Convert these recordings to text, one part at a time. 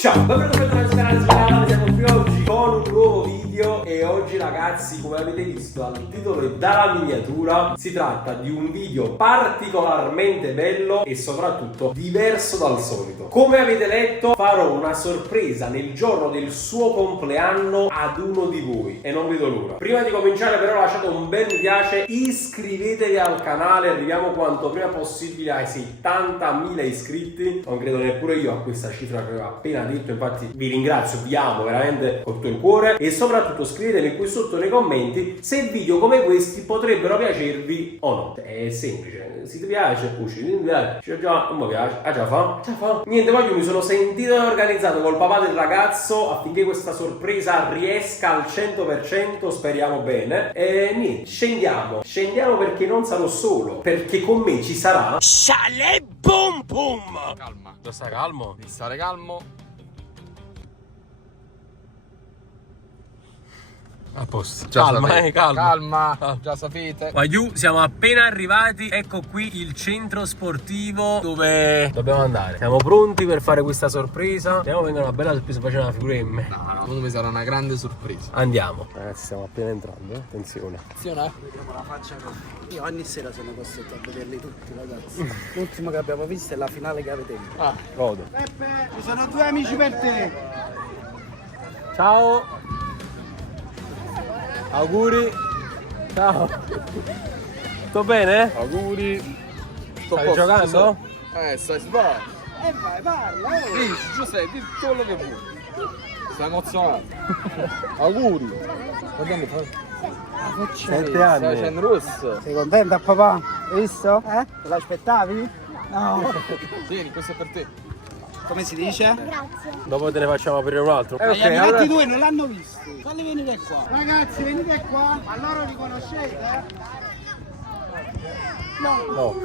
Ciao, benvenuti al canale Svelata, siamo qui oggi con un nuovo video e oggi ragazzi, come avete visto dal titolo e dalla miniatura, si tratta di un video particolarmente bello e soprattutto diverso dal solito. Come avete letto, farò una sorpresa nel giorno del suo compleanno ad uno di voi e non vedo l'ora. Prima di cominciare però lasciate un bel mi piace, iscrivetevi al canale, arriviamo quanto prima possibile ai 70.000 iscritti. Non credo neppure io a questa cifra che ho appena detto, infatti vi ringrazio, vi amo veramente con tutto il cuore e soprattutto scrivetemi qui sotto nei commenti se video come questi potrebbero piacervi o no. È semplice, se ti piace, usci, non mi piace, non mi piace, già fa. Niente, poi io mi sono sentito e organizzato col papà del ragazzo affinché questa sorpresa riesca al 100%, speriamo bene. E niente, scendiamo perché non sarò solo, perché con me ci sarà Sale Boom Boom. Calma. Lo stai calmo? Devi stare calmo. A posto. Calma. Già sapete. Ma giù, siamo appena arrivati. Ecco qui il centro sportivo dove dobbiamo andare. Siamo pronti per fare questa sorpresa. Speriamo venga una bella sorpresa, facendo una figura in me. No, secondo me sarà una grande sorpresa. Andiamo. Ragazzi, stiamo appena entrando, attenzione. Attenzione. Vediamo la faccia così. Io ogni sera sono costretto a vederli tutti, ragazzi. L'ultimo che abbiamo visto è la finale che avete vinto. Ah, Godo. Peppe, ci sono due amici per te. Ciao. Auguri. Ciao. Tutto bene? auguri. Stai giocando? Stai sbagliando. Vai, parla. Dici, Giuseppe, di tutto quello che vuoi. Stai emozionato. Auguri. Guardami, fai. 7 Stai anni. facendo rosso. Sei contenta, papà? Hai visto? Te l'aspettavi? No. Tieni, questo è per te. Come si dice? Dopo te ne facciamo aprire un altro. Gli amichetti due non l'hanno visto. Falli venire qua. Ragazzi, venite qua. Ma loro li conoscete? No.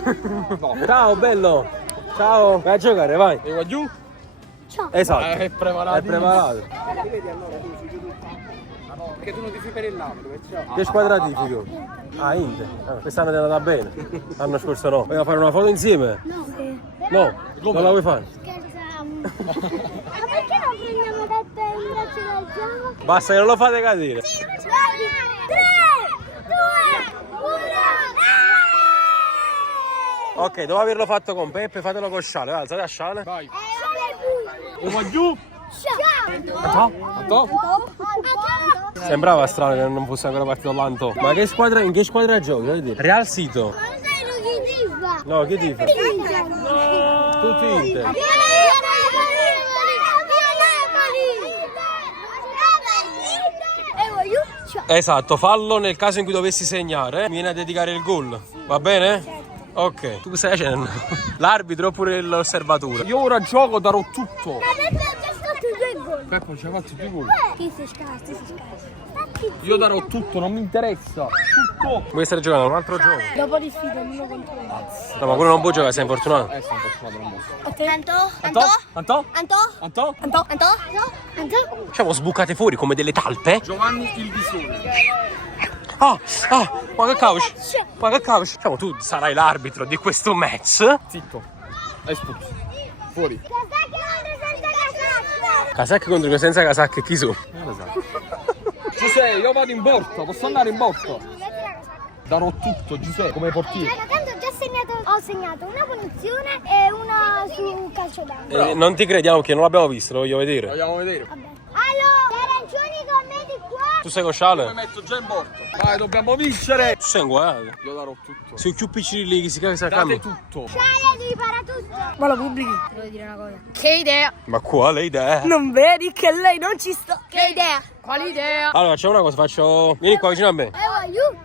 Ciao bello. Ciao. Vai a giocare, vai. E qua giù? Esatto. È preparato. È preparato. Li vedi allora tu, sui tutti. Perché tu non ti fai per il lato, perciò. Che squadra tifi tu? Ah, Inter. Quest'anno ti è andata bene. L'anno scorso no. Vogliamo fare una foto insieme? No, che No. Non la vuoi fare? scherziamo. Ma perché non prendiamo Peppe in braccio del gioco? Basta che non lo fate cadere. Sì, non ci vai. 3, 2, 1. Ok, dopo averlo fatto con Peppe, fatelo con Sciale. Alzate a Sciale. Vai. Sale E qua giù? Ciao. Anto? Sembrava strano che non fosse ancora partito l'Anto. Ma che squadra, in che squadra giochi? Voglio dire? Real Sito. Ma non sai lo che tifa? No, che tifa? Tutti Inter. Esatto, fallo nel caso in cui dovessi segnare. Mi viene a dedicare il gol. Va bene? Ok. Tu stai facendo? L'arbitro oppure l'osservatore? Io ora gioco, darò tutto. Peppo ci ha fatto 2 gol. Chi si scassa? Io darò tutto, non mi interessa. Tutto. Vuoi stare giocando a un altro gioco? Dopo di sfida, uno contro uno. No, ma quello non può giocare, sei infortunato. Sono fortunato, non posso. Anto? Siamo sbucate fuori come delle talpe. Giovanni il Visone. Ah, ma che cavolo? Ma che cavolo? Diciamo, tu sarai l'arbitro di questo match. Zitto. Espulso. Fuori. Casacche contro senza casacche, chi su? Giuseppe, io vado in porta, posso andare in porta? Darò tutto, Giuseppe, come portiere. Tanto ho segnato una punizione e una su calcio d'angolo. Non ti crediamo che non l'abbiamo visto, lo voglio vedere. Vogliamo vedere. Allora, gli arancioni con me di qua. Tu sei con Mi Sciale? metto già in porta. Vai, dobbiamo vincere. Tu sei uguale. Io darò tutto. Sei più piccini lì che si caga Date tutto. Sciale, devi fare tutto. Ma lo pubblichi? Ti devo dire una cosa. Che idea? Ma quale idea? Non vedi che lei non ci sta? Che idea? Quale idea? Allora, facciamo una cosa, faccio... Vieni qua vicino a me.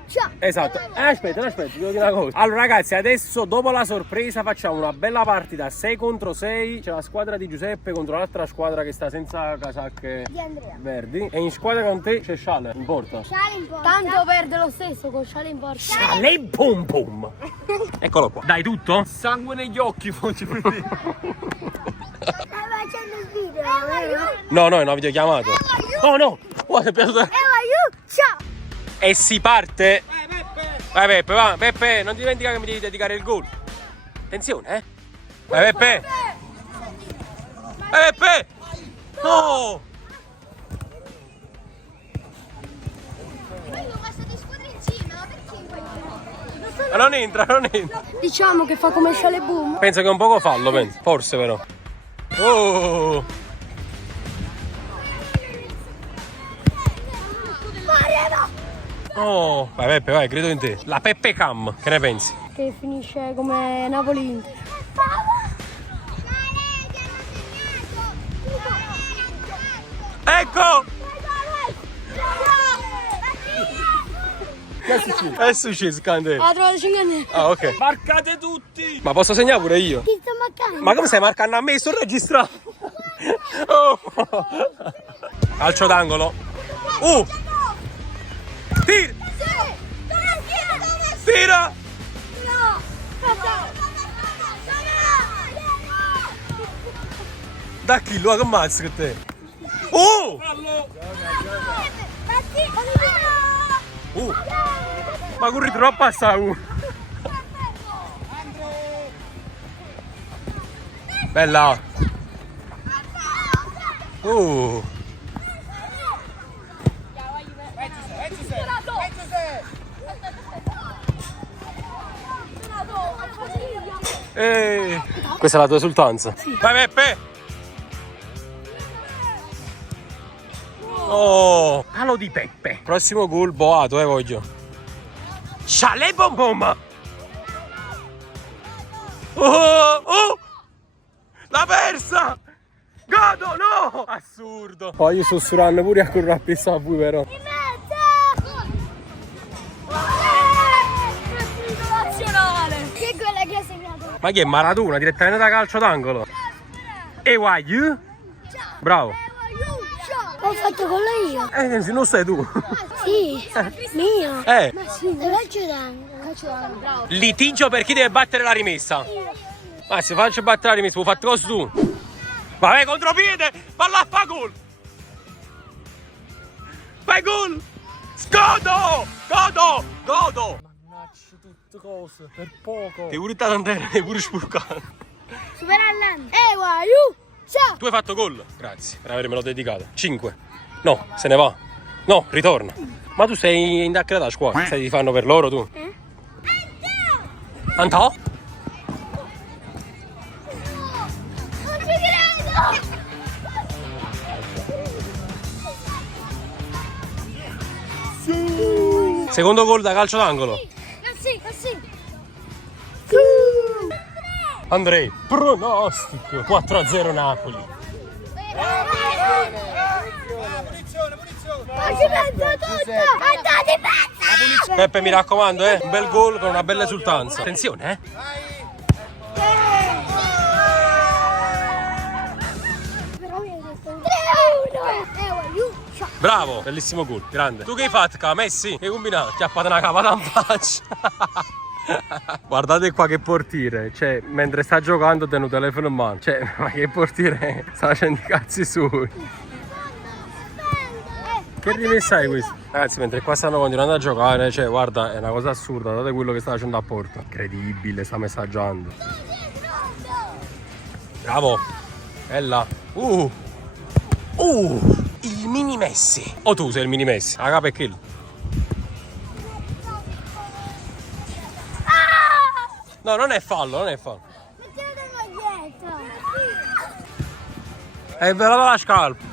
Ciao. Esatto. Aspetta, ti devo dire una cosa. Allora ragazzi, adesso dopo la sorpresa facciamo una bella partita 6 contro 6. C'è la squadra di Giuseppe contro l'altra squadra che sta senza casacche Di Andrea. verdi. E in squadra con te c'è Sciale, in porta. Sciale in porta. Tanto perde lo stesso con Sciale in porta. Sciale pum pum. Eccolo qua. Dai tutto? Sangue negli occhi, faccio vedere. Stai facendo il video. No, è una videochiamata. Oh no! Oh, è piaciuto. Ciao. E si parte. Vai Peppe, va. Peppe, non dimentica che mi devi dedicare il gol. Attenzione, eh. Vai Peppe. Vai Peppe. No! Non entra, non entra. Diciamo che fa come Shale Boom. Penso che è un poco fallo, penso. Forse però. Oh! Oh! Vai Peppe, vai, credo in te. La Peppe Cam, che ne pensi? Che finisce come Napoli-Inter. Ecco! È successo, Cande. Ha trovato 5 anni. Ah, ok. Marcate tutti! Ma posso segnare pure io? Chi sta marcando? Ma come stai marcando a me? Sto registrato! Oh. Calcio d'angolo. Tira! Tira! Da chi lo ammazza che te? Ma corri troppo a sta Bella! Questa è la tua esultanza? Sì. Vai Peppe! Oh! Palo di Peppe! Prossimo gol boato, voglio! Shale Bom Bom! Oh! L'ha persa! Godo, no! Assurdo! Poi io sussurrando pure a correre a pista a voi però. Che è quella che ha segnato? Ma chi è Maradona direttamente da calcio d'angolo? E you? Bravo! Ho fatto con io. Se non sei tu. Sì, mio. Ma sì, calcio d'angolo. Bravo. Litigio per chi deve battere la rimessa. Ma se faccio battere la rimessa, lo fate cosa tu? Vai contropiede, palla a fa gol. Fai gol. Scodo. Mannaggia tutte cose, per poco. Ti pure tanto, ti pure spurcato. Supera l'anno. You. Ciao. Tu hai fatto gol. Grazie per avermelo dedicato. 5. No, se ne va. No, ritorna. Ma tu sei in dacca da squadra. Stai ti fanno per loro tu? Antò? Non ci credo. Secondo gol da calcio d'angolo. Sì. Andrei, pronostico 4-0 Napoli. Peppe, mi raccomando, un bel gol con una bella esultanza. Attenzione, Bravo, bellissimo gol, grande. Tu che hai fatto, Messi? Che hai combinato? Ti ha fatto una capata in faccia. Guardate qua che portiere, cioè mentre sta giocando tiene un telefono in mano, cioè ma che portiere sta facendo i cazzi suoi. Che rimessa hai questo? Ragazzi, mentre qua stanno continuando a giocare, cioè guarda, è una cosa assurda, guardate quello che sta facendo a porta. Incredibile, sta messaggiando. Bravo, bella. Il mini Messi. O tu sei il mini Messi, la capa è kill. No, non è fallo. Dietro. È bella la scarpa.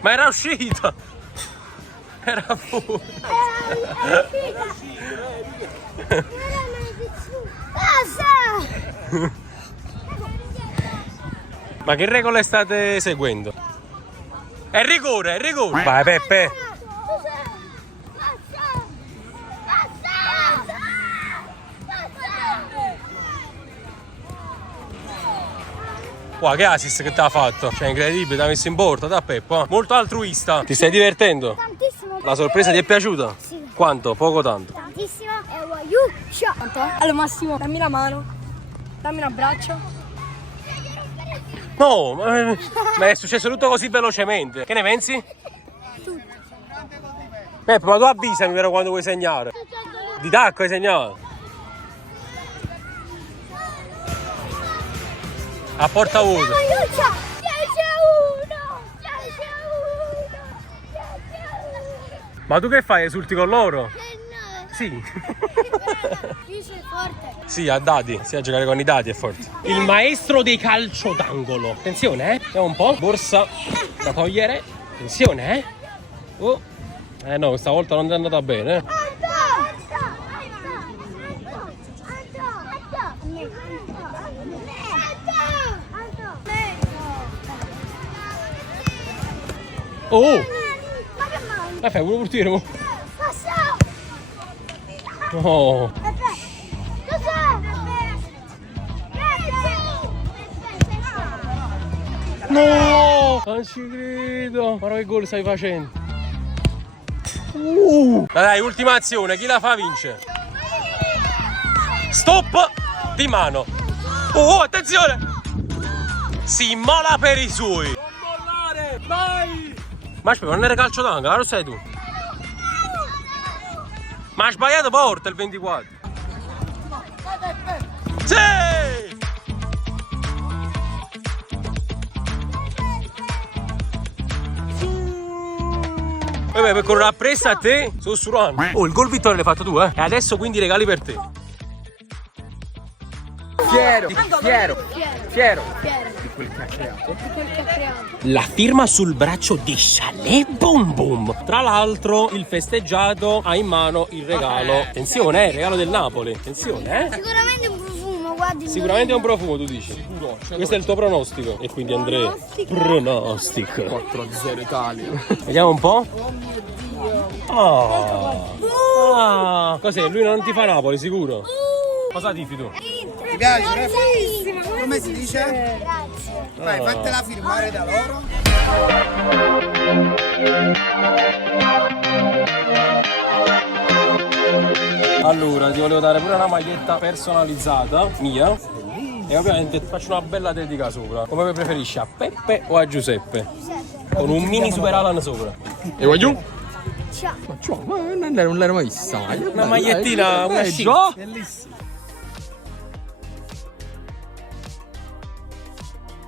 Ma era uscita. Era fuori. Basta! Ma che regole state seguendo? È rigore. Vai Peppe. Wow, che assist che ti ha fatto? Cioè, incredibile, ti ha messo in porta, da Peppo. Molto altruista. Ti stai divertendo? Tantissimo. La sorpresa ti è piaciuta? Sì. Quanto? Poco tanto? Tantissimo. Quanto? Allora Massimo, dammi la mano. Dammi un abbraccio. No, ma è successo tutto così velocemente. Che ne pensi? Tutto. Peppe, ma tu avvisami però quando vuoi segnare. Di tacco hai segnato. A porta vuota. Aiuto! 10-1! 10-1! Ma tu che fai? Esulti con loro? No! Sì. Io sono forte! Sì, a dati. Sì, a giocare con i dati è forte. Il maestro dei calcio d'angolo. Attenzione, Vediamo un po'. Borsa da togliere. Attenzione, Oh. No, questa volta non è andata bene, Oh! Fai pure portiere, mo. Oh. No! Non ci credo! Guarda che gol stai facendo! Dai, ultima azione, chi la fa vince? Stop! Di mano! Oh, attenzione! Si immola per i suoi! Non mollare! Vai! Ma aspetta, non era calcio d'angolo, lo sai tu? Ma ha sbagliato porta il 24! Sì! Vabbè, per correre appresso a te, sono surano. Oh, il gol vittoria l'hai fatto tu, E adesso quindi i regali per te. Fiero di quel che ha creato. La firma sul braccio di Chalet Boom Boom. Tra l'altro, il festeggiato ha in mano il regalo. Attenzione, il regalo del Napoli. Attenzione, Sicuramente un profumo, guardi. Sicuramente è un profumo, tu dici. Sicuro. Questo è il tuo pronostico. E quindi Andrea. Pronostico. 4-0 Italia. Vediamo un po'. Ah. Cos'è? Lui non ti fa Napoli, sicuro? Cosa tifi tu? Ti piace? Come si dice? Grazie. Vai, fatela firmare da loro. Allora, ti volevo dare pure una maglietta personalizzata mia. E ovviamente faccio una bella dedica sopra. Come preferisci, a Peppe o a Giuseppe? Con un mini Super Alan sopra. E voglio? Ciao. Ma non l'ero mai vista. Una magliettina, una chic. Già? Bellissimo.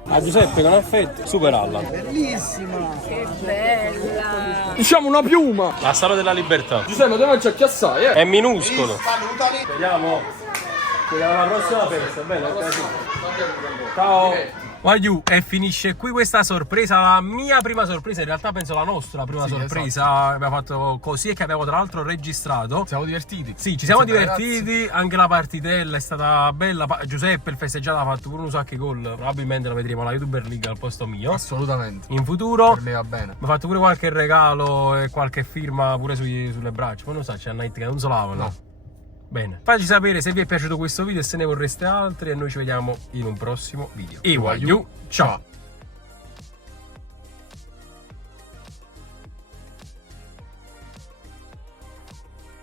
A Giuseppe con affetto, Super Alan. Bellissima. Diciamo una piuma. La storia della libertà. Giuseppe, devo mangiare assai, È minuscolo. Salutali. Vediamo. Ci vediamo alla prossima festa, bene? Ciao. Voglio, e finisce qui questa sorpresa, la mia prima sorpresa, in realtà penso la nostra prima sorpresa. Abbiamo fatto così e che abbiamo tra l'altro registrato. Siamo divertiti. Sì, ci siamo divertiti, anche la partitella è stata bella. Giuseppe il festeggiato ha fatto pure un sacco di gol, probabilmente lo vedremo alla YouTuber League al posto mio. Assolutamente. In futuro Per me va bene. mi ha fatto pure qualche regalo e qualche firma pure sulle braccia. Poi non so, c'è una hit che non solavano. No. Bene, fateci sapere se vi è piaciuto questo video e se ne vorreste altri e noi ci vediamo in un prossimo video. E voglio, ciao!